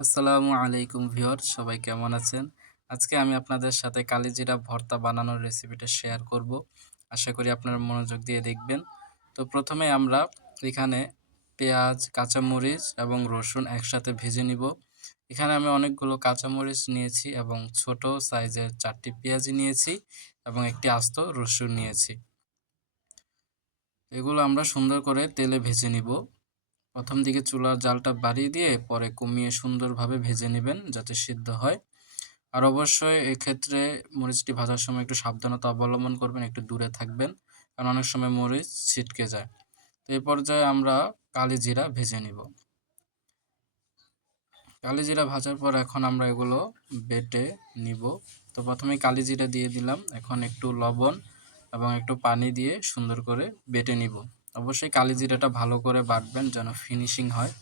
আসসালামু আলাইকুম ভিউয়ার্স, সবাই কেমন আছেন? আজকে আমি আপনাদের সাথে কালিজিরা ভর্তা বানানোর রেসিপিটা শেয়ার করব। আশা করি আপনারা মনোযোগ দিয়ে দেখবেন। তো প্রথমে আমরা এখানে পেঁয়াজ, কাঁচামরিচ এবং রসুন একসাথে ভেজে নিব। এখানে আমি অনেকগুলো কাঁচামরিচ নিয়েছি এবং ছোট সাইজের ৪টি পেঁয়াজি নিয়েছি এবং একটি আস্ত রসুন নিয়েছি। এগুলো আমরা সুন্দর করে তেলে ভেজে নিব। প্রথম দিকে চুলার জালটা বাড়িয়ে দিয়ে পরে কমিয়ে সুন্দরভাবে ভেজে নেবেন যাতে সিদ্ধ হয়। আর অবশ্যই এক্ষেত্রে মরিচটি ভাজার সময় একটু সাবধানতা অবলম্বন করবেন, একটু দূরে থাকবেন। কারণ অনেক সময় মরিচ ছিটকে যায়। তো এই পর্যায়ে আমরা কালিজিরা ভেজে নিব। কালিজিরা ভাজার পর এখন আমরা এগুলো বেটে নিব। তো প্রথমেই কালিজিরা দিয়ে দিলাম। এখন একটু লবণ এবং একটু পানি দিয়ে সুন্দর করে বেটে নিব। অবশ্যই কালিজিরাটা ভালো করে বাটবেন যেন ফিনিশিং হয়।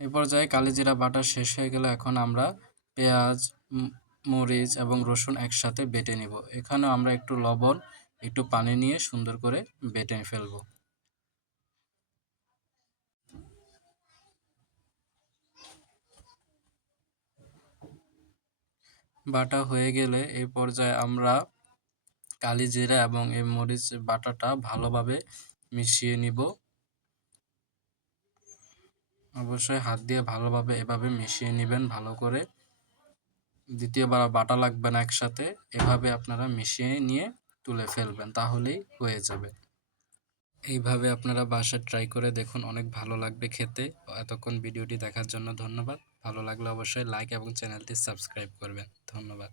এই পর্যায়ে কালিজিরা বাটা শেষ হয়ে গেলে এখন আমরা পেঁয়াজ, মরিচ এবং রসুন একসাথে বেটে নিব। এখানেও আমরা একটু লবণ, একটু পানি নিয়ে সুন্দর করে বেটে ফেলব। বাটা হয়ে গেলে এই পর্যায়ে আমরা কালিজিরা এবং এই মরিচ বাটাটা ভালোভাবে মিশিয়ে নিব। অবশ্যই হাত দিয়ে ভালোভাবে এভাবে মিশিয়ে নেবেন ভালো করে। দ্বিতীয়বার বাটা লাগবে না একসাথে। এভাবে আপনারা মিশিয়ে নিয়ে তুলে ফেলবেন, তাহলেই হয়ে যাবে। এইভাবে আপনারা বাসায় ট্রাই করে দেখুন, অনেক ভালো লাগবে খেতে। এতক্ষণ ভিডিওটি দেখার জন্য ধন্যবাদ। ভালো লাগলে অবশ্যই লাইক এবং চ্যানেলটি সাবস্ক্রাইব করবেন। ধন্যবাদ।